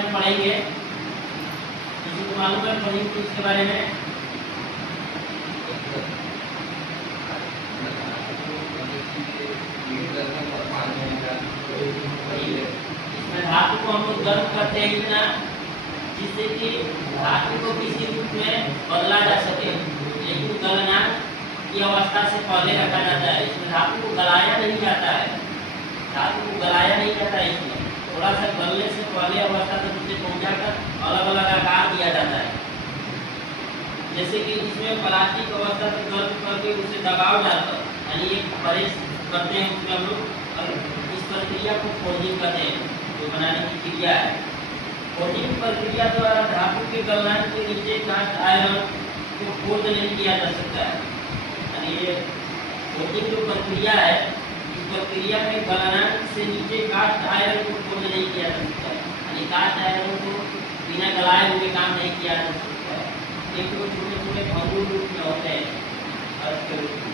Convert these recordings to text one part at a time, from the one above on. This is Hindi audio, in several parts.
हम पढ़ेंगे, किसी को मालूम है पढ़ेंगे तो इसके बारे में। इसमें धातु को हम लोग गर्म करते हैं इतना जिससे कि धातु को किसी रूप में बदला जा सके, लेकिन गलनांक की अवस्था से पहले रखा जाता है। इसमें धातु को गलाया नहीं जाता है, धातु को गलाया नहीं जाता है। इसमें थोड़ा सा गलने से पहले अवस्था तक उसे पहुंचाकर अलग अलग आकार दिया जाता है। जैसे कि इसमें प्लास्टिक अवस्था तक गर्म करके उसे दबाव डालकर यानी एक प्रेस करते हैं उसमें हम लोग, और इस प्रक्रिया को फोल्डिंग कहते हैं, जो बनाने की क्रिया है। फोल्डिंग प्रक्रिया द्वारा धातु के गलनांक के नीचे कास्ट आयरन को फोल्ड नहीं किया जा सकता है। यानी ये फोल्डिंग जो प्रक्रिया है, इस प्रक्रिया में गलनांक से नीचे कास्ट आयरन को फोल्ड नहीं किया जा सकता है। यानी कास्ट आयरन को बिना गलाए हुए काम नहीं किया जा सकता है। एक तो छोटे छोटे भंगुर रूप में होते हैं अर्थ के रूप में,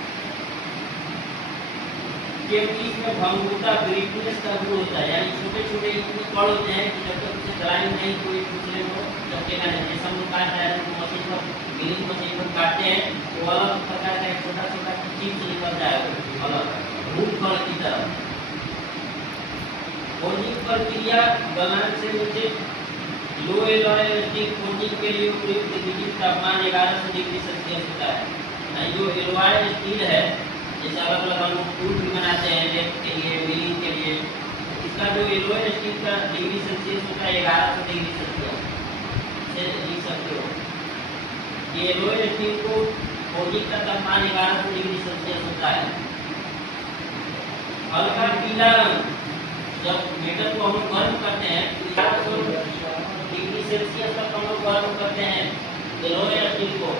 क्योंकि इसमें भंगुरता ब्रिटनेस का गुण होता है। यानी छोटे छोटे इतने कण होते हैं कि जब तक उसे गलाएंगे नहीं तो एक दूसरे को चपकेगा नहीं। जैसे हम लोग काट आयरन को मशीन पर मिलिंग मशीन पर काटते हैं तो अलग प्रकार का एक छोटा छोटा चिप्स निकल जाएगा अलग रूप कण की तरह। फोल्डिंग प्रक्रिया गलनांक से नीचे लो एलॉय स्टील फोल्डिंग के लिए उपयुक्त निश्चित तापमान 1100 डिग्री सेल्सियस होता है। यानी जो एलॉय स्टील है, जैसे अलग अलग हम लोग टूल भी बनाते हैं लेप के लिए, मिलिंग के लिए, इसका जो एलॉय स्टील का डिग्री सेल्सियस होता है 1100 डिग्री सेल्सियस से लिख सकते हो। ये एलॉय स्टील को फोल्डिंग का तापमान 1100 डिग्री सेल्सियस होता है। हल्का पीला रंग जब मेटल को हम गर्म करते हैं तो 1100 डिग्री सेल्सियस तक हम लोग गर्म करते हैं एलॉय स्टील को।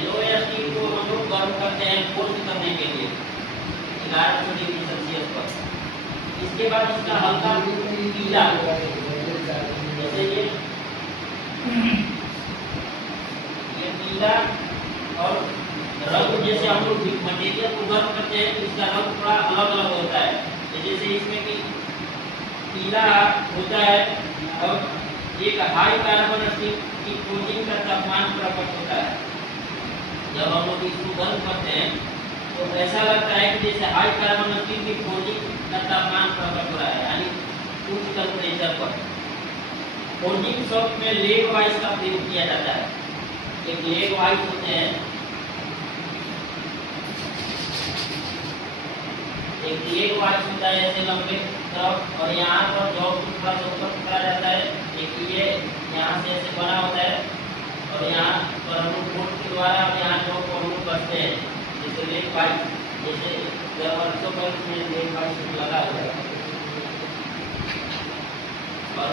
एलॉय स्टील को हम लोग गर्म करते हैं फोल्ड करने के लिए 1100 डिग्री सेल्सियस पर। इसके बाद इसका हल्का पीला, जैसे ये पीला और रंग, जैसे हम लोग मटेरियल को गर्म करते हैं तो इसका रंग थोड़ा अलग अलग होता है। जैसे इसमें कि पीला होता है और एक हाई कार्बन स्टील की कोटिंग का तापमान प्रकट होता है। जब हम लोग इसको गर्म करते हैं तो ऐसा लगता है कि जैसे हाई कार्बन स्टील की कोटिंग का तापमान प्रकट हो रहा है, यानी उच्च टेम्परेचर पर। फोल्डिंग शॉप में लेग वाइज का प्रयोग किया जाता है। एक लेग वाइज होते हैं, एक लेग वाइज होता है ऐसे लंबे तरफ, और यहाँ पर जॉब को थोड़ा सा ऊपर पकड़ा जाता है। एक ये यहाँ से ऐसे बना होता है और यहाँ पर हम लोग बोर्ड के द्वारा यहाँ जॉब को हम लोग करते हैं। जैसे लेग वाइज, जैसे वर्षों पर इसमें लेग वाइज लगा हुआ है, और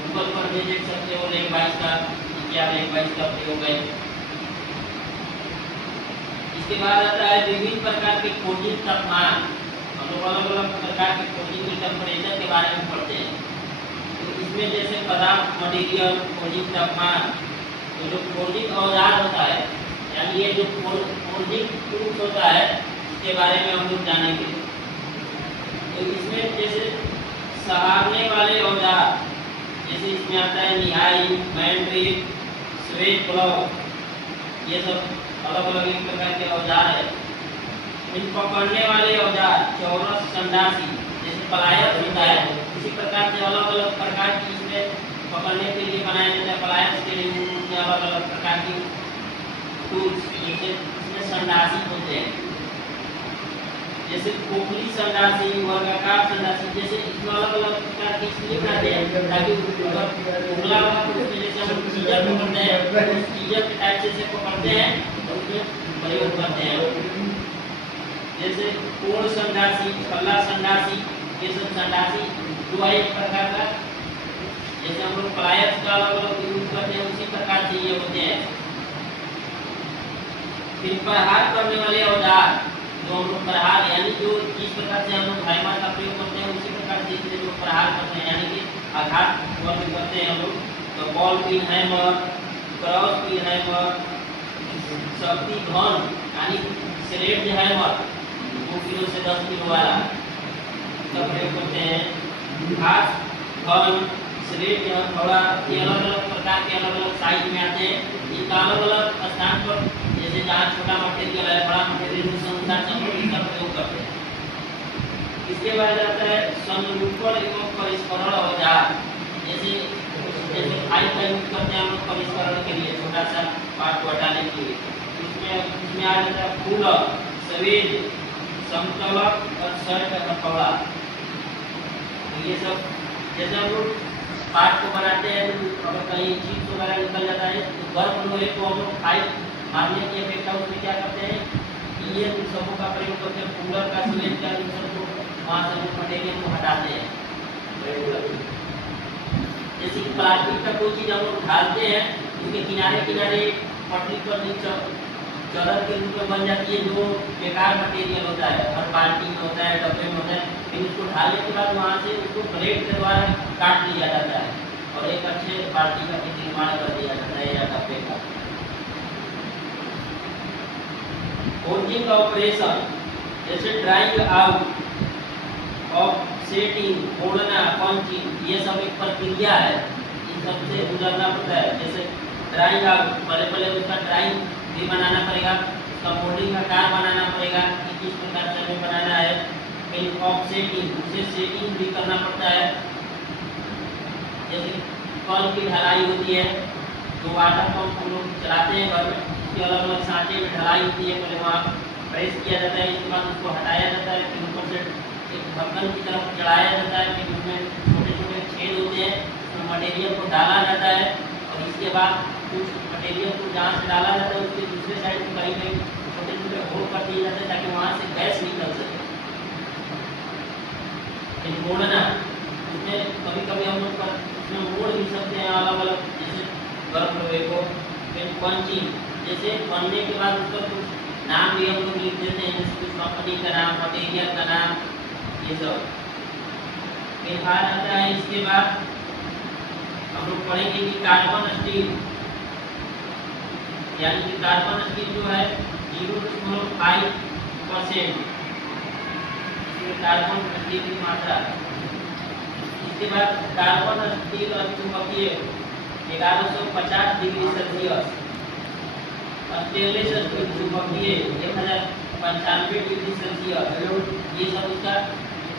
गूगल पर भी देख सकते हो लेग वाइज का क्या लेग वाइज का प्रयोग है। इसके बाद आता है विभिन्न प्रकार के कोटिंग तापमान। हम लोग अलग अलग प्रकार के कोटिंग के टेम्परेचर के बारे में पढ़ते हैं। तो इसमें जैसे पदार्थ, मटेरियल, कोटिंग तापमान, तो जो फोल्डिंग औजार होता है, यानी ये जो फोल्डिंग टूल्स होता है, इसके बारे में हम लोग जानेंगे। तो इसमें जैसे सहारने वाले औजार, जैसे इसमें आता है निहाई, मैंड्रिल, स्वेट प्लाव, ये सब अलग अलग एक प्रकार के औजार है। इन पकड़ने वाले औजार चौरस, संडासी, जैसे पलायस होता है, इसी प्रकार से अलग अलग प्रकार की इसमें पकड़ने के लिए बनाया जाता है। पलायस के लिए अलग अलग प्रकार की टूल्स, जैसे इसमें संडासी होते हैं, जैसे खोखली संडासी, वर्गाकार संडासी, जैसे इसमें अलग अलग प्रकार की इसलिए बनाते हैं ताकि खोखला हुआ तो उसमें जैसे हम चीजर पकड़ते हैं, उस चीजर के टाइप से पकड़ते हैं तो उसमें प्रयोग करते हैं। जैसे कोण संडासी, पल्ला संडासी, ये सब संडासी जो है एक प्रकार का, जैसे हम लोग पलायस का अलग अलग यूज करते हैं उसी प्रकार से ये होते हैं। फिर प्रहार करने वाले औजार, जो हम लोग प्रहार यानी जो जिस प्रकार से हम लोग हैमर का प्रयोग करते हैं उसी प्रकार से इसमें जो प्रहार करते हैं, यानी कि आघात करते हैं हम लोग, तो ball pin hammer, cross pin hammer, शक्ति घन यानी स्लेट जो है वह 2 किलो से 10 किलो वाला का प्रयोग करते हैं। घास घन स्लेट जो है थोड़ा ये अलग अलग प्रकार के अलग अलग साइज में आते हैं। इनका अलग अलग स्थान पर जैसे जहाँ छोटा मटेरियल है बड़ा मटेरियल उस अनुसार से हम लोग इसका प्रयोग करते हैं। इसके बाद आता है संरूपण एवं परिष्करण औजार। जैसे जैसे फाइल का यूज करते हैं हम लोग परिष्करण के लिए छोटा सा पार्ट को हटाने के लिए। इसमें आ जाता है फूलक, सवेद, समतलक और शर्ट हथौड़ा। ये सब जैसे हम लोग पार्ट को बनाते हैं तो अगर कहीं चीज वगैरह निकल जाता है तो गर्म लोहे को हम लोग फाइल मारने की अपेक्षा उसमें क्या करते हैं कि ये सबों का प्रयोग करके फूलक का सवेद का इन सबको वहाँ से मटेरियल को हटाते हैं। जैसे कि प्लास्टिक का कोई चीज़ हम लोग ढालते हैं उसके किनारे किनारे पटरी पर चदर के रूप में बन जाती है जो बेकार मटेरियल होता है, हर बाल्टी में होता है, डब्बे में होता है। फिर उसको ढालने के बाद वहाँ से उसको ब्लेड के द्वारा काट लिया जाता है और एक अच्छे बाल्टी का निर्माण कर दिया जाता है या डब्बे का। फोल्डिंग ऑपरेशन जैसे ड्राइंग आउट, ऑफसेटिंग, फोड़ना, पंचिंग, ये सब एक प्रक्रिया है। इन सब से गुजरना पड़ता है। जैसे ड्राइंग आउट पहले उसका ड्राइंग भी बनाना पड़ेगा, उसका मोल्डिंग का कार बनाना पड़ेगा कि किस प्रकार से हमें बनाना है। फिर ऑफसेटिंग, उसे सेटिंग भी करना पड़ता है। जैसे कल की ढलाई होती है जो वाटर पंप हम लोग चलाते हैं घर में, उसके अलग अलग सांचे में ढलाई होती है। पहले वहाँ प्रेस किया जाता है, इसके बाद उसको हटाया जाता है, फिर ऊपर से एक ढक्कन की तरफ चढ़ाया जाता है, फिर उसमें छोटे छोटे छेद होते हैं, उसमें मटेरियल को डाला जाता है और इसके बाद कुछ मटेरियल को जहाँ से डाला जाता है उसके दूसरे साइड में कहीं कहीं छोटे छोटे होल कर दिए जाते हैं ताकि वहाँ से गैस निकल सके। फिर मोड़ना, उसमें कभी कभी हम लोग उसमें मोड़ भी सकते हैं अलग अलग, जैसे गर्म लोहे को। फिर पंचिंग, जैसे बनने के बाद उसका कुछ नाम भी हम लोग लिख देते हैं, जैसे कुछ कंपनी का नाम, मटेरियल का नाम, ये सब। फिर आ जाता है इसके बाद हम लोग पढ़ेंगे कि कार्बन स्टील, यानी कि कार्बन स्टील जो है 0.5% कार्बन स्टील की मात्रा। इसके बाद कार्बन स्टील चुंबकीय 1150 डिग्री सेल्सियस, स्टेनलेस स्टील चुंबकीय 1095 डिग्री सेल्सियस। ये सब उसका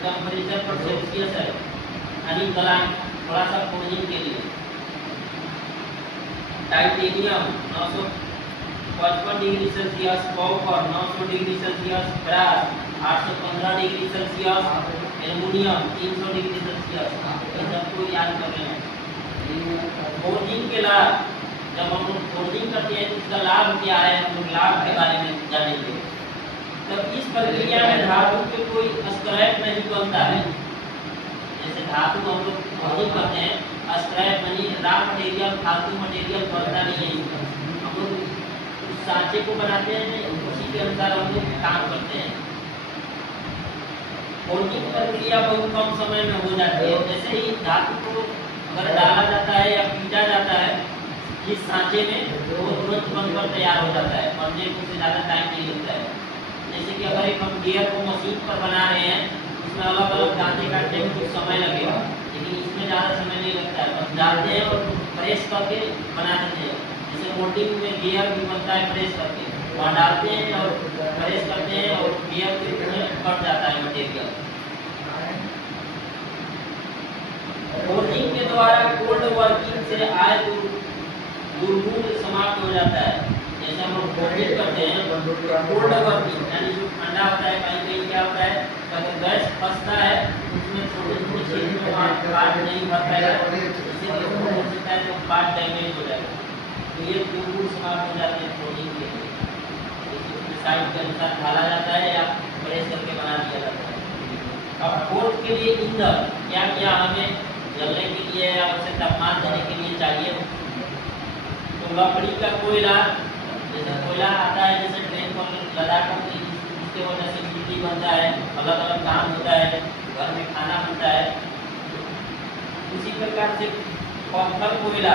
टेम्परेचर पर सेल्सियस है, यानी गलान थोड़ा सा फोल्डिंग के लिए। Titanium 955 degree Celsius, copper 900 degree Celsius, brass 815 degree Celsius, aluminium 300 degree Celsius. ये सबको याद कर रहे हैं। फोल्डिंग के लाभ, जब हम लोग फोल्डिंग करते हैं तो उसका लाभ क्या है, हम लोग लाभ के बारे में जानेंगे। तब इस प्रक्रिया में धातु के कोई स्क्रैप नहीं बनता है। जैसे धातु हम लोग फोल्डिंग करते हैं, स्क्रैप नहीं, रॉ मटेरियल, फालतू मटेरियल बनता नहीं है। हम लोग उस सांचे को बनाते हैं, उसी के अनुसार हम लोग काम करते हैं। फोल्डिंग प्रक्रिया बहुत कम समय में हो जाती है। जैसे ही धातु को अगर डाला जाता है या पीटा जाता है इस सांचे में, तो वो तुरंत बनकर तैयार हो जाता है, बनने में उससे ज़्यादा टाइम नहीं लगता है। जैसे कि अगर एक हम गियर को मशीन पर बना रहे हैं, उसमें अलग अलग दांते काटने में कुछ समय लगेगा, लेकिन इसमें ज़्यादा समय नहीं लगता है। बस डालते हैं और प्रेस करके बना देते हैं। जैसे मोल्डिंग में गियर भी बनता है प्रेस करके, वहाँ डालते हैं और प्रेस करते हैं और गियर के कट जाता है मटेरियल। फोल्डिंग के द्वारा कोल्ड वर्किंग से आय दुर्गुण समाप्त हो जाता है। जैसे हम लोग फोल्डिंग करते हैं, कोल्ड वर्किंग यानी जो ठंडा होता है, कहीं कहीं क्या होता है अगर गैस फंसता है उसमें छोटे छोटे छेद में पार्ट नहीं भर पाएगा, इसीलिए हो सकता है तो पार्ट डैमेज हो जाएगा। तो ये दुर्गुण समाप्त हो जाते हैं फोल्डिंग के लिए। साइड के अनुसार ढाला जाता है या प्रेस करके बना दिया जाता है। अब फोर्ज के लिए ईंधन क्या क्या हमें जलने के लिए या उसे तापमान देने के लिए चाहिए। तो लकड़ी का कोयला, जैसे कोयला आता है जैसे ट्रेन पर लदा कर, इसके वजह से बिजली बनता है, अलग अलग काम होता है, घर में खाना बनता है। उसी प्रकार से पत्थर कोयला,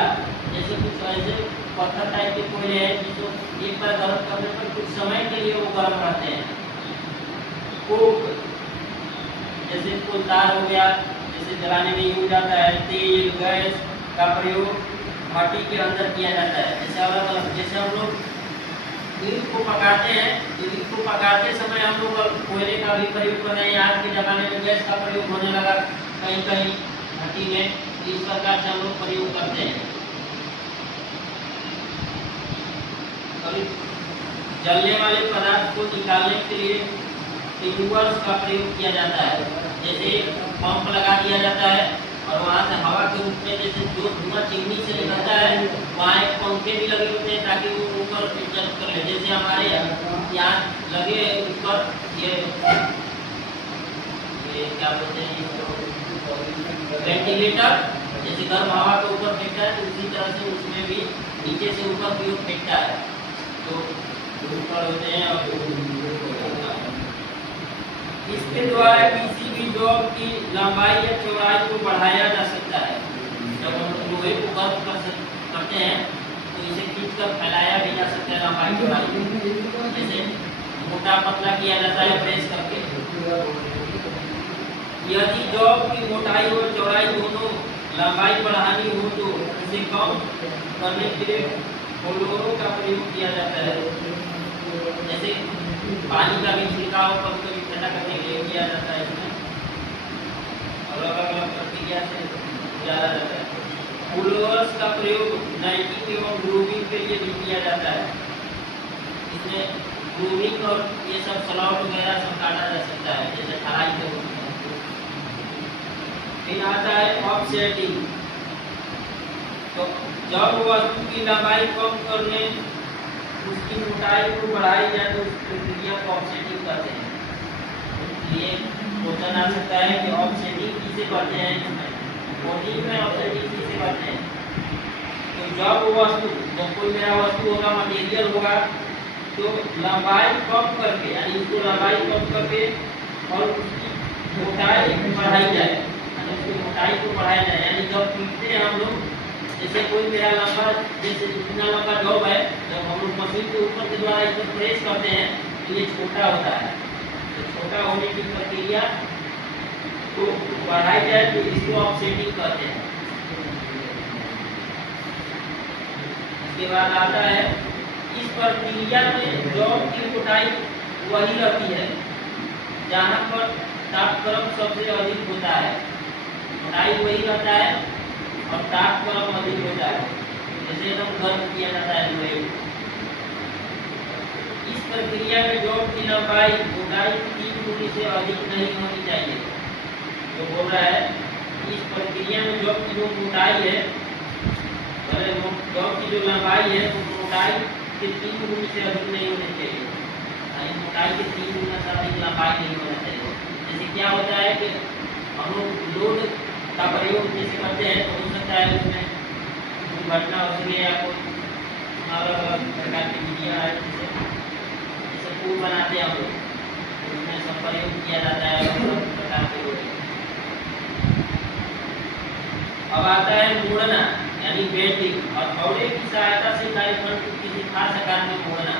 जैसे कुछ ऐसे पत्थर टाइप के कोयले हैं जिसको एक बार गर्म करने पर कुछ समय के लिए वो गर्म रहते हैं। कोक जैसे कोलतार हो गया, जैसे जलाने में यूज आता है। तेल गैस का प्रयोग भट्टी के अंदर किया जाता है। जैसे अलग अलग, जैसे हम लोग ईंट को पकाते हैं तो ईंट को पकाते समय हम लोग कोयले का भी प्रयोग कर रहे हैं। आज के ज़माने में गैस का प्रयोग होने लगा कहीं कहीं भट्टी में, इस प्रकार से हम लोग प्रयोग करते हैं। जलने वाले पदार्थ को निकालने के लिए ट्यूबवेल्स का प्रयोग किया जाता है। जैसे पंप लगा दिया जाता है और वहाँ से हवा के रूप में जैसे जो धुआं चिमनी से निकलता है वहाँ एक पंखे भी लगे होते हैं ताकि वो ऊपर जल कर ले। जैसे हमारे यहाँ लगे ऊपर ये क्या बोलते हैं वेंटिलेटर, जैसे गर्म हवा के ऊपर फेंकता है तो उसी तरह से उसमें भी नीचे से ऊपर की ओर फेंकता है तो ऊपर होते हैं। और इसके द्वारा किसी भी जॉब की लंबाई या चौड़ाई को बढ़ाया जा सकता है। जब हम लोहे को गर्म करते हैं तो इसे खींचकर फैलाया भी जा सकता है लंबाई चौड़ाई, जैसे मोटा पतला किया जाता है प्रेस करके। यदि जॉब की मोटाई और चौड़ाई दोनों लंबाई बढ़ानी हो तो इसे कम करने के लिए फ्लोरो का प्रयोग किया जाता है। जैसे पानी का भी छिड़काव कभी ठंडा करने के लिए किया जाता है। इसमें अलग अलग प्रक्रिया से किया जाता है। फ्लोरोस का प्रयोग नाइटिंग एवं ग्रूविंग के लिए भी किया जाता है। इसमें ग्रूविंग और ये सब स्लॉट वगैरह सब काटा जा सकता है, जैसे ठराई के रूप में। फिर आता है ऑफसेटिंग। तो जब वस्तु की लंबाई कम करने उसकी मोटाई को बढ़ाई जाए तो उस प्रक्रिया को ऑफसेटिंग कहते हैं। इसलिए क्वेश्चन आ सकता है कि ऑफसेटिंग किसे कहते हैं, कोडिंग में ऑफसेटिंग किसे कहते हैं। तो जब वस्तु, जब कोई मेरा वस्तु होगा, मटेरियल होगा, तो लंबाई कम करके, यानी उसको लंबाई कम करके और उसकी मोटाई बढ़ाई जाए, यानी उसकी मोटाई को बढ़ाया जाए। यानी जब पीटते हैं हम लोग, जैसे कोई मेरा लंबा, जैसे जितना लंबा जॉब है, जब हम लोग मशीन के ऊपर के द्वारा इसको प्रेस करते हैं तो ये छोटा होता है। तो छोटा होने की प्रक्रिया को बढ़ाई जाए तो इसको ऑफसेटिंग कहते हैं। इसके बाद आता है, इस प्रक्रिया में जॉब की मोटाई वही रहती है जहाँ पर तापक्रम सबसे अधिक होता है। मोटाई वही रहता है और तापक्रम अधिक होता है, जैसे एकदम गर्म किया जाता है लोहे को। इस प्रक्रिया में जॉब की लंबाई मोटाई 3 गुनी से अधिक नहीं होनी चाहिए। जो बोल रहा है इस प्रक्रिया में जॉब की जो मोटाई है, जॉब की जो लंबाई है वो मोटाई के 3 गुनी से अधिक नहीं होनी चाहिए। यानी मोटाई के 3 गुना से अधिक लंबाई नहीं होना चाहिए। जैसे क्या होता है कि हम लोग लोड का प्रयोग जैसे करते हैं तो हो सकता है उसमें दुर्घटना हो सके या कोई अलग अलग प्रकार की विधियाँ है, जैसे पुल बनाते हैं हम लोग, तो उसमें सब प्रयोग किया जाता है अलग अलग प्रकार के लोग। अब आता है मोड़ना, यानी बेंडिंग। हथौड़े की सहायता से कार्यक्रम को किसी खास आकार में मोड़ना।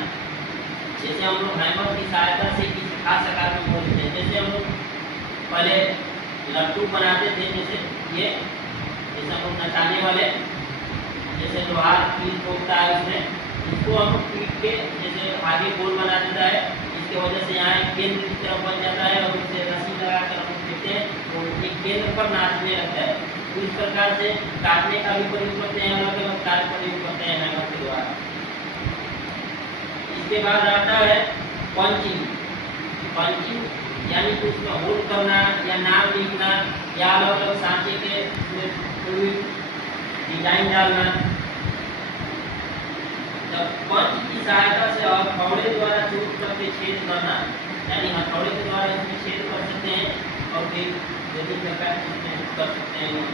जैसे हम लोग हैमर की सहायता से किसी खास आकार में मोड़ते हैं। जैसे हम लोग पहले लट्टू बनाते थे, जैसे ये, जैसे हम लोग नचाने वाले, जैसे लोहार कील ठोकता है उसमें, इसको हम पीट के जैसे आगे गोल बना देता है। इसके वजह से यहाँ एक केंद्र की तरफ बन जाता है और उससे रस्सी लगा कर हम पीटते हैं तो एक केंद्र पर नाचने लगता है। तो इस प्रकार से काटने का भी प्रयोग करते हैं, अलग अलग कार्य प्रयोग करते हैं हैमर के द्वारा। इसके बाद आता है पंचिंग। पंचिंग यानी कुछ का होल करना या नाम लिखना या अलग अलग सांचे के कोई डिजाइन डालना। जब पंच की सहायता से हथौड़े द्वारा चोट करके छेद करना, यानी हथौड़े के द्वारा इसमें छेद कर सकते हैं और फिर विभिन्न प्रकार इसमें कर सकते हैं।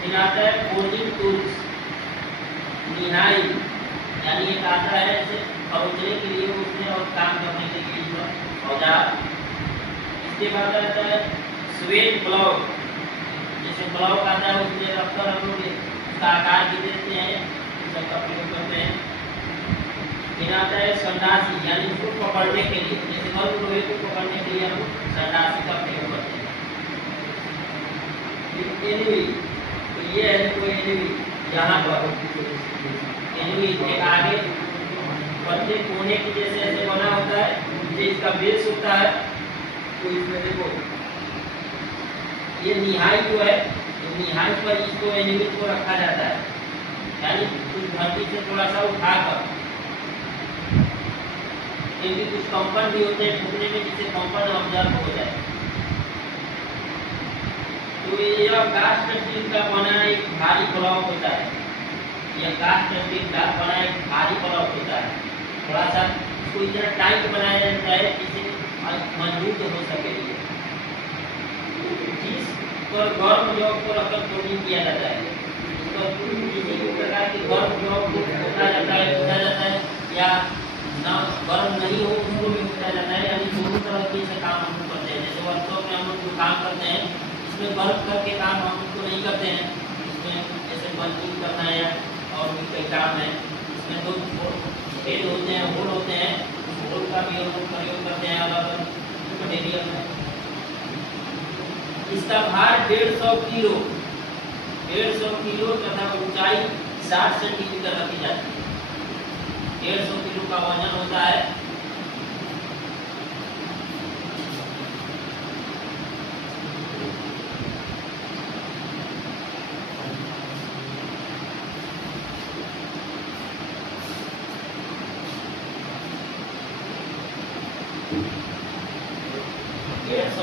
फिर आता है फोर्जिंग टूल्स, निहाई, यानी एक आता है जैसे खरोचने के लिए उसमें और काम करने के लिए औजार। इसके बाद आता है स्वेट ब्लॉक, जैसे ब्लॉक आता है उसमें रखकर हम लोग उसका आकार भी देते हैं शब्द का प्रयोग करते हैं। फिर आता है संडासी, यानी उसको पकड़ने के लिए, जैसे मर लोहे को पकड़ने के लिए हम संडासी का प्रयोग करते हैं। फिर एनवी, तो ये है कोई एनवी, यहाँ पर एनवी एक आगे पतले कोने की जैसे ऐसे बना होता है, ये इसका बेस होता है। तो इसमें देखो ये निहाई जो है, तो निहाई पर इसको एनवी को रखा जाता है, यानी कुछ धरती से थोड़ा सा उठाकर, क्योंकि कुछ कंपन भी होते हैं ठोकने में, जिससे कंपन ऑब्जर्व हो जाए। तो यह कास्ट स्टील का बना एक भारी ब्लॉक होता है, यह कास्ट स्टील का बना एक भारी ब्लॉक होता है। थोड़ा सा इसको इतना टाइट बनाया जाता है जिससे मजबूत हो सके, जिस पर गर्म जॉब को रखकर कोटिंग किया जाता है। किसी भी प्रकार के गर्म जॉब को होता जाता है, होता जाता है, या ना गर्म नहीं हो उसको भी होता जाता है, यानी दोनों तरह के से काम हम लोग करते हैं। जैसे वर्कशॉप में हम लोग जो काम करते हैं, इसमें गर्म करके काम हम लोग को नहीं करते हैं, इसमें जैसे बल्किंग करना है और भी कई काम है, इसमें तो छेद होते हैं, होल होते हैं, होल का भी हम लोग प्रयोग करते हैं अलग अलग मटेरियल में। इसका भार 150 किलो, 150 किलो तथा ऊंचाई 60 सेंटीमीटर रखी जाती है। 150 किलो का वजन होता है।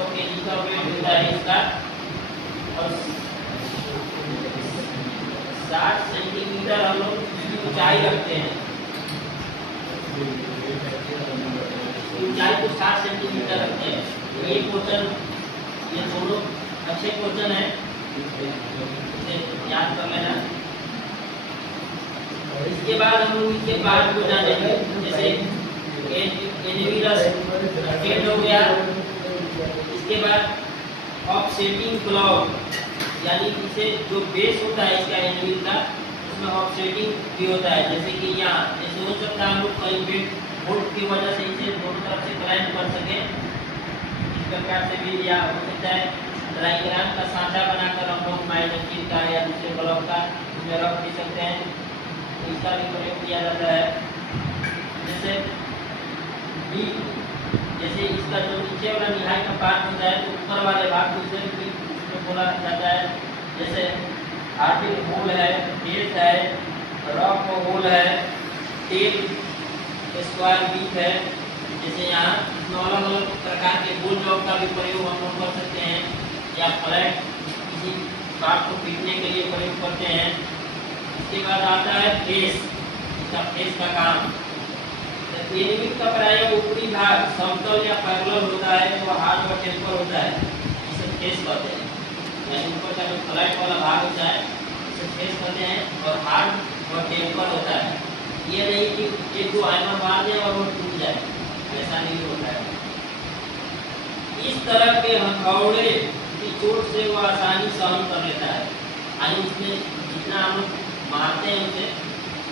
केजी का वेट होता है इसका, और 60 सेंटीमीटर हम लोग इसकी ऊंचाई रखते हैं। ऊंचाई को 60 सेंटीमीटर रखते हैं। ये क्वेश्चन, ये दोनों अच्छे क्वेश्चन है, इसे याद कर लेना। इसके बाद हम लोग इसके बाद को जानेंगे, जैसे एनिविलस स्टेट हो गया। इसके बाद ऑफसेटिंग ब्लॉक, यानी इसे जो बेस होता है इसका एनिविल का, उसमें ऑफसेटिंग भी होता है। जैसे कि यहाँ जैसे हो सकता है हम लोग कहीं पे बोल्ट की वजह से इसे दोनों तरफ से क्लाइंब कर सके, इस प्रकार से भी या हो सकता है डायग्राम का सांचा बनाकर हम लोग माइनस का या दूसरे ब्लॉक का उसमें रख भी सकते हैं, तो इसका भी प्रयोग किया जाता है। जैसे बी, जैसे इसका जो नीचे वाला निहाई का पार्ट होता है, तो ऊपर वाले भाग को इसे भी उसमें बोला जाता है। जैसे हार्टिंग होल है, बेस है, रॉक होल है, टेप स्क्वायर बीट है। जैसे यहाँ अलग अलग प्रकार के गोल जॉब का भी प्रयोग हम लोग कर सकते हैं, या फ्लैट किसी पार्ट को पीटने के लिए प्रयोग करते हैं। इसके बाद आता है फेस, इसका फेस का काम। एनिविल का प्रायः ऊपरी भाग समतल या पैरेलल होता है, वो हार्ड और टेम्पर होता है, इसे फेस कहते हैं। यानी ऊपर का जो फ्लैट वाला भाग होता है इसे फेस कहते हैं, और हार्ड और टेम्पर होता है। ये नहीं कि एक दो आयरन मार दे और वो टूट जाए, ऐसा नहीं होता है। इस तरह के हथौड़े की चोट से वो आसानी सहन कर लेता है, यानी उसमें जितना हम लोग मारते हैं उसे,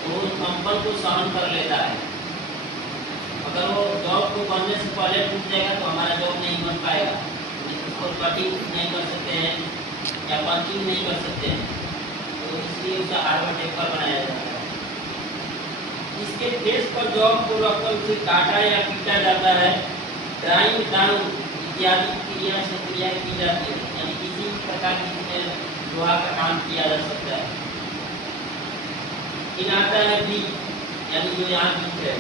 वो उस कंपन को सहन कर लेता है। अगर वो जॉब को बनने से पहले टूट जाएगा तो हमारा जॉब नहीं बन पाएगा, उसको कटिंग नहीं कर सकते हैं या पंचिंग नहीं कर सकते हैं, तो इसलिए उसका हार्डवेयर टेपर बनाया जाता है। इसके फेस पर जॉब को रखकर उसे काटा या पीटा जाता है। ड्राइंग डाउन इत्यादि क्रिया से क्रिया की जाती है, यानी किसी प्रकार की लोहा का काम किया जा सकता है। फिर आता है बीट, यानी जो यहाँ बीट है,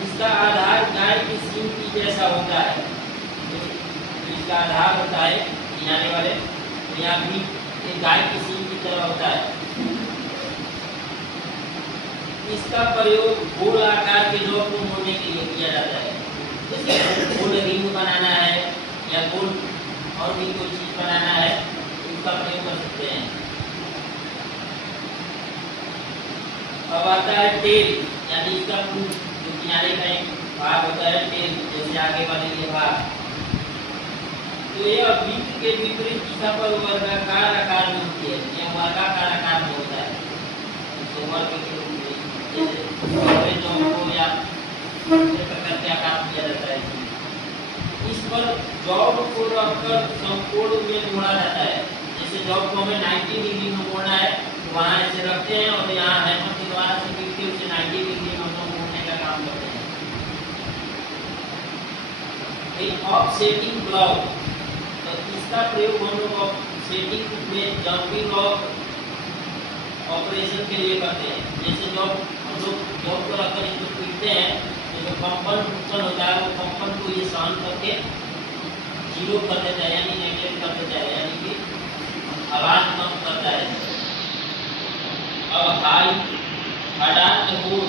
इसका आधार गाय की सींग की जैसा होता है। इसका आधार होता है किनारे वाले, तो यहाँ भी एक गाय की सींग की तरह होता है। इसका प्रयोग गोल आकार के जॉब को मोड़ने के लिए किया जाता है। जैसे गोल रिंग बनाना है या गोल और भी कोई चीज बनाना है, इसका प्रयोग कर सकते हैं। अब आता है टेल, यानी इसका जो किनारे का एक भाग होता है टेल, जैसे आगे वाले ये भाग, तो यह बीट के विपरीत दिशा पर वर्गाकार आकार में होती है, यह वर्गाकार आकार में होता है, तो वर्ग के रूप में जैसे जॉब को या इस प्रकार के आकार दिया जाता है। इस पर जॉब को रखकर संपूर्ण में मोड़ा जाता है। जैसे जॉब को हमें 90 डिग्री में मोड़ना है तो वहाँ ऐसे रखते हैं और यहाँ हैमर के द्वारा से पीट के उसे 90 डिग्री में हम लोग मोड़ने का काम करते हैं। ऑफसेटिंग ब्लॉक, तो इसका प्रयोग हम लोग ऑफसेटिंग में जंपिंग ऑफ ऑपरेशन के लिए करते हैं। जैसे जॉब हम लोग जॉब को रखकर इसको पीटते हैं तो जो कंपन उत्पन्न होता है वो कंपन को ये सहन करके जीरो कर देता है, यानी नेगलेक्ट कर देता है, यानी कि आवाज कम करता है। अब हाई हटात होल,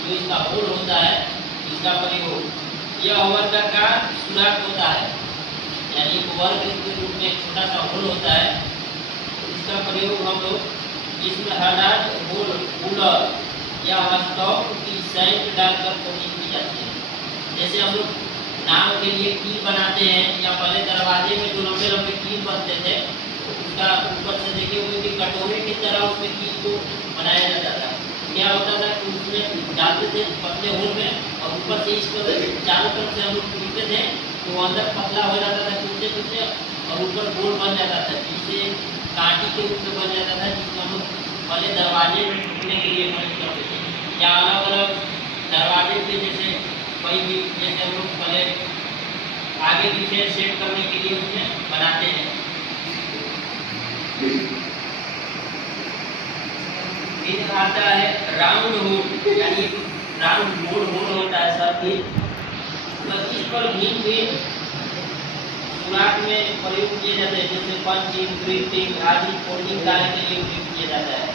जो इसका होल होता है इसका प्रयोग, यह वर्गाकार सुराख होता है, यानी वर्ग के रूप में एक छोटा सा होल होता है। इसका प्रयोग हम लोग इसमें हटात होल कूलर या स्टॉक की सैंक डालकर कोटिंग की जाती है। जैसे हम लोग नाव के लिए कील बनाते हैं या पहले दरवाजे में जो लंबे लंबे कील बनते थे तो उसका ऊपर से देखिए वो भी कटोरे की तरह उसमें कील को बनाया जाता था। क्या होता था कि उसमें डालते थे पतले होल में और ऊपर से इसको चारों तरफ से हम लोग पीटते थे तो वो अंदर पतला हो जाता था पीछे पीछे और ऊपर गोल बन जाता था, जिससे कांटी के रूप में बन जाता था, जिसको हम लोग पहले दरवाजे में टूटने के लिए प्रयोग करते थे। या अलग अलग दरवाजे पे जैसे कोई भी जैसे हम लोग पहले आगे पीछे सेट करने के लिए उसमें बनाते हैं। फिर आता है राउंड होल, यानी राउंड मोड़ होता है सर्किल, तो इस पर भिन्न सुराख में प्रयोग किए जाते हैं। जैसे पंचिंग, ग्रिपिंग आदि फोल्डिंग कार्य के लिए उपयोग किया जाता है।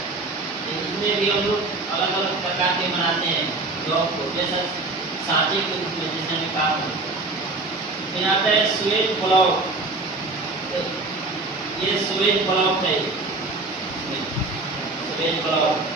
इसमें भी हम लोग अलग अलग प्रकार के बनाते हैं जॉब को, जैसा सांचे के रूप में जैसे हमने कहा। फिर आता है स्वेज ब्लॉक, ये स्वेज ब्लॉक है, स्वेज ब्लॉक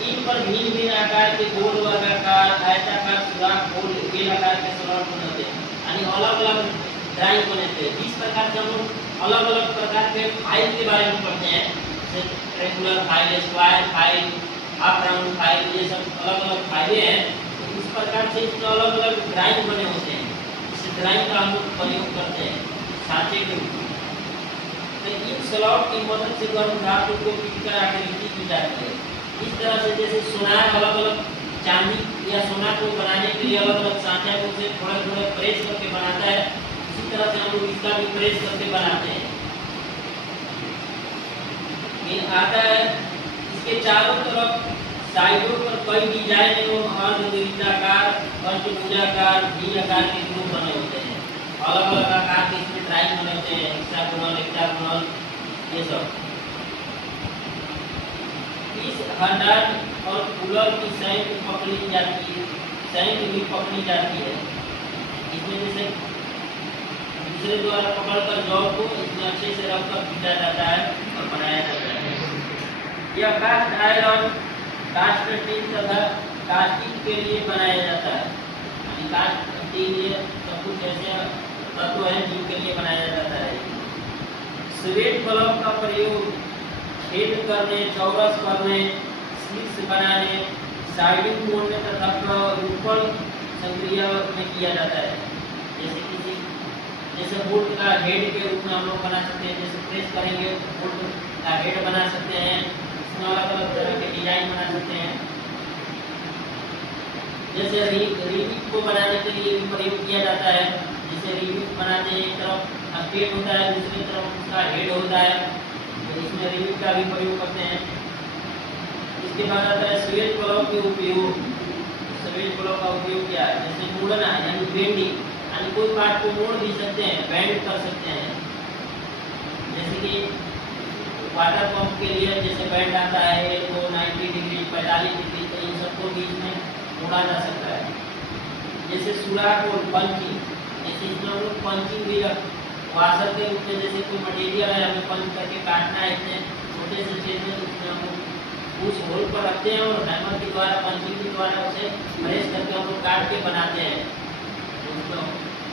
इन पर भिन्न भिन्न आकार के गोल वर्गाकार आयताकार सुराख गोल बेलाकार के सुराख बनते हैं, यानी अलग अलग ड्राइंग बनाते हैं। इस प्रकार से हम लोग अलग अलग प्रकार के फाइल के बारे में पढ़ते हैं, जैसे regular file, square file, half round file, ये सब अलग अलग फाइलें हैं। तो इस प्रकार से इसमें अलग अलग ड्राइंग बने होते हैं। इस ड्राइंग का हम लोग प्रयोग करते हैं सांचे के रूप में। तो इन स्लॉट की मदद से गर्म धातु को पीट कर आकृति की जाती है। इस तरह से जैसे सुनार अलग अलग चांदी या सोना को बनाने के लिए अलग अलग सांचा को से थोड़ा थोड़ा प्रेस करके बनाता है, इसी तरह से हम लोग इसका भी प्रेस करके बनाते हैं। ये आता है इसके चारों तरफ साइडों पर कई डिजाइन एवं अर्धवृत्ताकार, अष्टभुजाकार, वी आकार के ग्रुप बने होते हैं। अलग अलग आकार के इसमें ड्राइंग बने होते हैं, हेक्सागोनल, हेक्टागोनल, ये सब। इस हंडाट और कूलर की सैंक पकड़ी जाती है, सैंक भी पकड़ी जाती है। इसमें जैसे दूसरे द्वारा पकड़कर जॉब को इसमें अच्छे से रखकर पीटा जाता है और बनाया जाता है। यह कास्ट आयरन, कास्ट स्टील तथा कास्टिंग के लिए बनाया जाता है। कास्ट स्टील ये सब कुछ ऐसे तत्व हैं जिनके लिए बनाया जाता है। स्वेट ब्लॉक का प्रयोग छेद करने, चौरस करने, स्लिट्स बनाने, साइडिंग मोड़ने तथा प्ररूपण संक्रिया में किया जाता है। जैसे बोल्ट का हेड के रूप में हम लोग बना सकते हैं, जैसे प्रेस करेंगे बोल्ट का हेड बना सकते हैं, इसमें अलग अलग तरह के डिजाइन बना सकते हैं। जैसे रिबिट को बनाने के लिए भी प्रयोग किया जाता है। जैसे रिबिट बनाते हैं, एक तरफ स्ट्रेट होता है, दूसरी तरफ उसका हेड होता है, तो इसमें रिबिट का भी प्रयोग करते हैं। इसके बाद आता है स्वेज ब्लॉक के उपयोग। स्वेज ब्लॉक का उपयोग क्या है? जैसे मोड़ना यानी बेंडिंग, यानी कोई पार्ट को मोड़ भी सकते हैं, बेंड कर सकते हैं। जैसे कि वाटर पंप के लिए जैसे बेंड आता है वो 90 डिग्री, 45 डिग्री, तो इन सबको बीच में मोड़ा जा सकता है। जैसे सुराख और पंचिंग, जैसे इसमें हम लोग पंचिंग भी वाशर के रूप में, जैसे कोई मटेरियल है हमें पंच करके काटना है, इतने छोटे से छेद में उसमें हम लोग उस होल पर रखते हैं और हैमर के द्वारा, पंचिंग के द्वारा उसे प्रेस करके हम लोग काट के बनाते हैं। उसको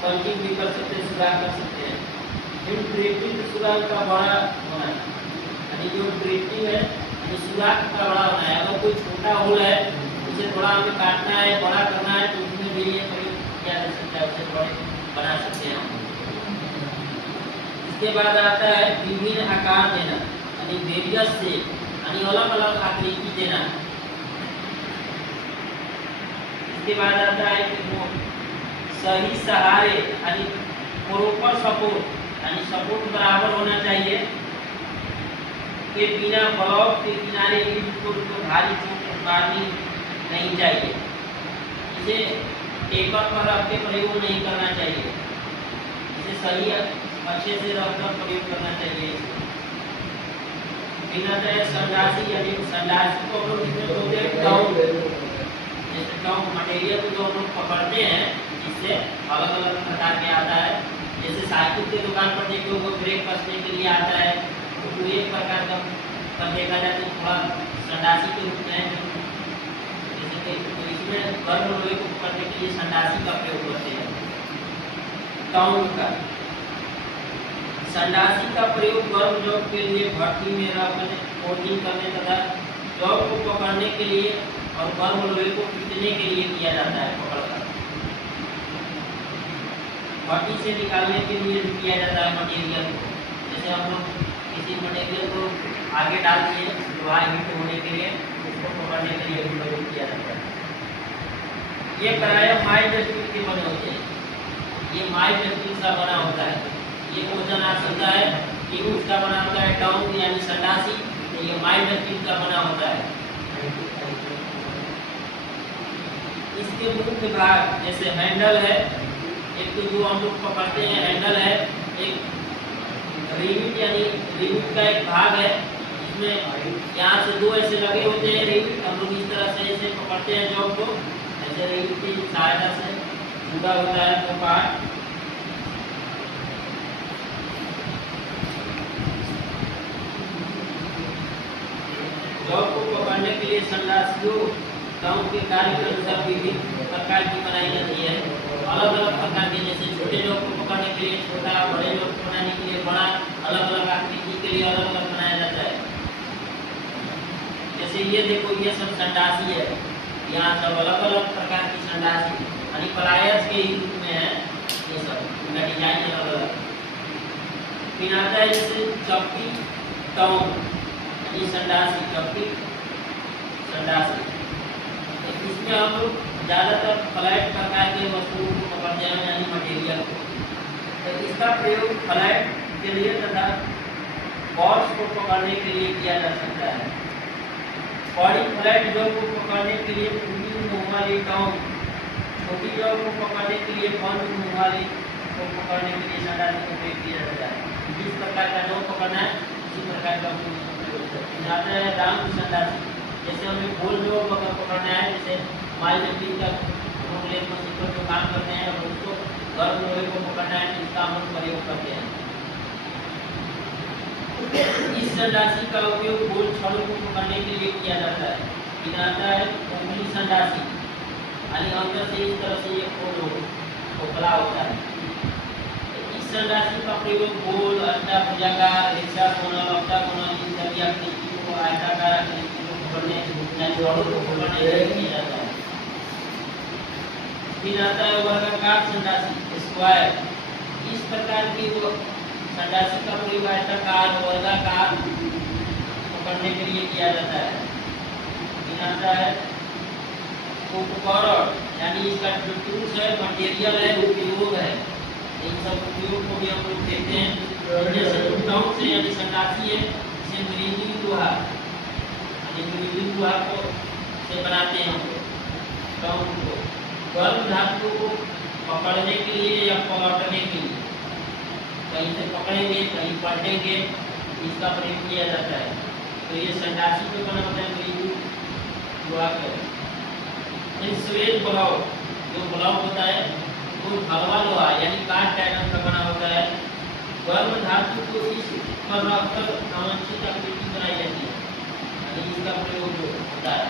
पंचिंग भी कर सकते हैं, सुराख कर सकते हैं। ड्रिफ्टिंग सुराग का बड़ा होना है, यानी जो ड्रिफ्टिंग है यानी सुराग का बड़ा होना है। अगर कोई छोटा होल है उसे थोड़ा हमें काटना है, बड़ा करना है, तो उसमें भी ये प्रयोग किया जा सकता है, उसे बड़े बना सकते हैं हम। इसके बाद आता है विभिन्न आकार देना, यानी वेरियस शेप, यानी अलग अलग आकृति देना। इसके बाद आता है कि सही सहारे, यानी प्रॉपर सपोर्ट, यानी सपोर्ट बराबर होना चाहिए के बिना ब्लॉक के किनारे को भारी चोट मारनी नहीं चाहिए। इसे टेपर पर रख के प्रयोग नहीं करना चाहिए, इसे सही अच्छे से रखकर प्रयोग करना चाहिए। बिना संडासी, यानी संडासी को हम लोग इसमें बोलते हैं डाउन, जैसे डाउन मटेरियल को जो हम लोग पकड़ते हैं, इससे अलग अलग प्रकार के आता है। जैसे साइकिल के दुकान पर देखो वो ब्रेक कसने के लिए आता है, तो एक प्रकार का पर देखा जाए तो थोड़ा संडासी के रूप में, जैसे कि तो इसमें गर्म लोहे को पकड़ने के लिए संडासी का प्रयोग करते हैं। टाउन का संडासी का प्रयोग गर्म जॉब के लिए भट्टी में रखने, कोटिंग करने तथा जॉब को पकड़ने के लिए और गर्म लोहे को पीटने के लिए किया जाता है। पकड़कर भट्टी से निकालने के लिए भी किया जाता है मटेरियल को। जैसे हम लोग किसी मटेरियल को आगे डाल दिए लोहा हीट होने के लिए, उसको पकड़ने के लिए भी प्रयोग किया जाता है। ये प्रायः माइल्ड स्टील के बने होते हैं, ये माइल्ड स्टील सा बना होता है। ये क्वेश्चन आ सकता है कि उसका बना होता है टाउन यानी संडासी, तो ये माइल्ड स्टील का बना होता है। इसके मुख्य भाग जैसे हैंडल है, एक तो जो हम लोग पकड़ते हैं हैंडल है, एक रिविट यानी रिविट का एक भाग है, इसमें यहाँ से दो ऐसे लगे होते हैं रिविट, हम लोग इस तरह से ऐसे पकड़ते हैं जॉब को, ऐसे रिविट की सहायता से जुड़ा होता है दो पार्ट। जॉब को पकड़ने के लिए संडासियों गाँव के कार्य के अनुसार विभिन्न प्रकार की बनाई जाती है, अलग अलग प्रकार के। जैसे छोटे जॉब को पकड़ने के लिए छोटा, बड़े जॉब को बनाने के लिए बड़ा, अलग अलग आकृति के लिए अलग अलग बनाया जाता है। जैसे ये देखो ये सब संडासी है, यहाँ सब अलग अलग प्रकार की संडासी यानी प्लायर्स के ही रूप में है, ये सब इनका डिजाइन अलग अलग। फिर आता है जैसे चप्पी टाउन, ये संडासी चप्पी संडासी, इसमें हम लोग ज़्यादातर फ्लैट प्रकार के वस्तुओं को पकड़ते हैं यानी मटेरियल को, तो इसका प्रयोग फ्लैट के लिए तथा बॉल्स को पकड़ने के लिए किया जा सकता है। बड़ी फ्लैट जॉब को पकड़ने के लिए पूरी मुँह वाली टाउन, छोटी जॉब को पकड़ने के लिए बंद मुँह वाली को पकड़ने के लिए संडासी का प्रयोग किया जाता है। जिस प्रकार का जॉब पकड़ना है उसी प्रकार का आता है राउंड संडासी। जैसे हमें गोल जॉब अगर पकड़ना है, जैसे माइल्ड स्टील का प्लेट मशीन पर जो काम करते हैं और उसको गर्म लोहे को पकड़ना है, इसका हम लोग प्रयोग करते हैं। इस संडासी का उपयोग गोल छड़ों को पकड़ने के लिए किया जाता है। फिर आता है उंगली संडासी, यानी अंदर से इस तरह से ये खोखला होता है। इस संडासी का प्रयोग गोल, अष्टभुजाकार, हेक्सागोनल, ऑक्टागोनल इन सभी आकृतियों को आयताकार आकृतियों को पकड़ने या जोड़ों को पकड़ने के लिए किया जाता है। फिर आता है वर्गाकार संडासी स्क्वायर, इस प्रकार की वो संडासी का प्रयोग आयताकार, वर्गाकार पकड़ने के लिए किया जाता है। फिर आता है उपकरण, यानी इसका जो टूल्स है, मटेरियल है, उपयोग है, इन सब उपयोग को भी हम लोग देखते हैं। जैसे टाउन से यानी संडासी है, इसे मिलिंग लोहा यानी मिलिंग लोहा को से बनाते हैं हम लोग टाउन को। गर्म धातु को पकड़ने के लिए या पलटने के लिए, कहीं से पकड़ेंगे कहीं पलटेंगे, इसका प्रयोग किया जाता है। तो ये संडासी जो बना होता है मिलिंग लोहा का। स्वेल ब्लॉक, जो ब्लॉक होता है वो भगवा लोहा यानी काट आयरन का बना होता है। गर्म धातु को इस पर रखकर अवांछित आकृति बनाई जाती है, यानी इसका प्रयोग होता है।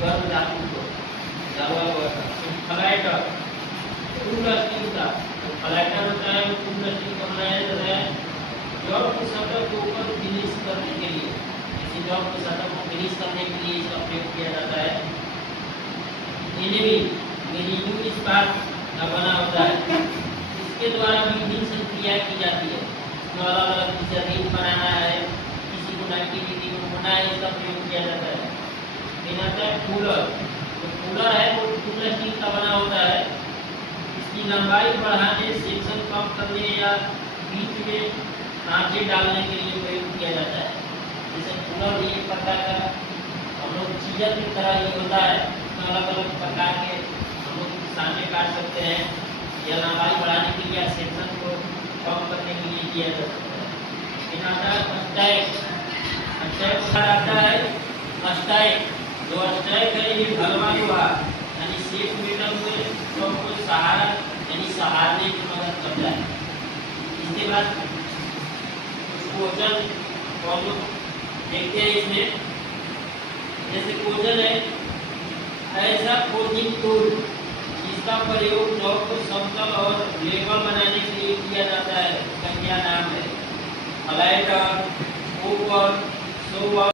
गर्म धातु को फ्लैट फुल स्टील का फ्लैटर होता है वो फुल स्टील का बनाया जाता है जॉब की सतह को ऊपर फिनिश करने के लिए। इसी जॉब की सतह को फिनिश करने के लिए इसका प्रयोग किया जाता है। एनिमिंग इस्पात का बना होता है, इसके द्वारा विभिन्न संक्रिया की जाती है। इसमें अलग अलग जैसे रिंग बनाना है, किसी को 90 डिग्री में घुमाना है, इसका प्रयोग किया जाता है। फिर आता है कूलर। तो कूलर है वो फुल स्टील का बना होता है, इसकी लंबाई बढ़ाने, सेक्शन कम करने या बीच में सांचे डालने के लिए प्रयोग किया जाता है। जैसे कूलर एक प्रकार का हम लोग चीजर की तरह ही होता है, इसमें अलग अलग प्रकार के हम लोग सांचे काट सकते हैं या लंबाई बढ़ाने के लिए सेक्शन को कम करने के लिए किया जा सकता है। फिर आता है स्टैक। स्टैक आता है स्टैक, जो स्टैक है ये ढलवा लोहा यानी शेप मेटल में सबको सहारा यानी सहारने की मदद करता है। इसके बाद कोजन को हम लोग देखते हैं। इसमें जैसे कोजन है ऐसा कोजिंग टूल, इसका प्रयोग चौक को समतल और लेवल बनाने के लिए किया जाता है। इसका क्या नाम है? Flatter, over, शोवर।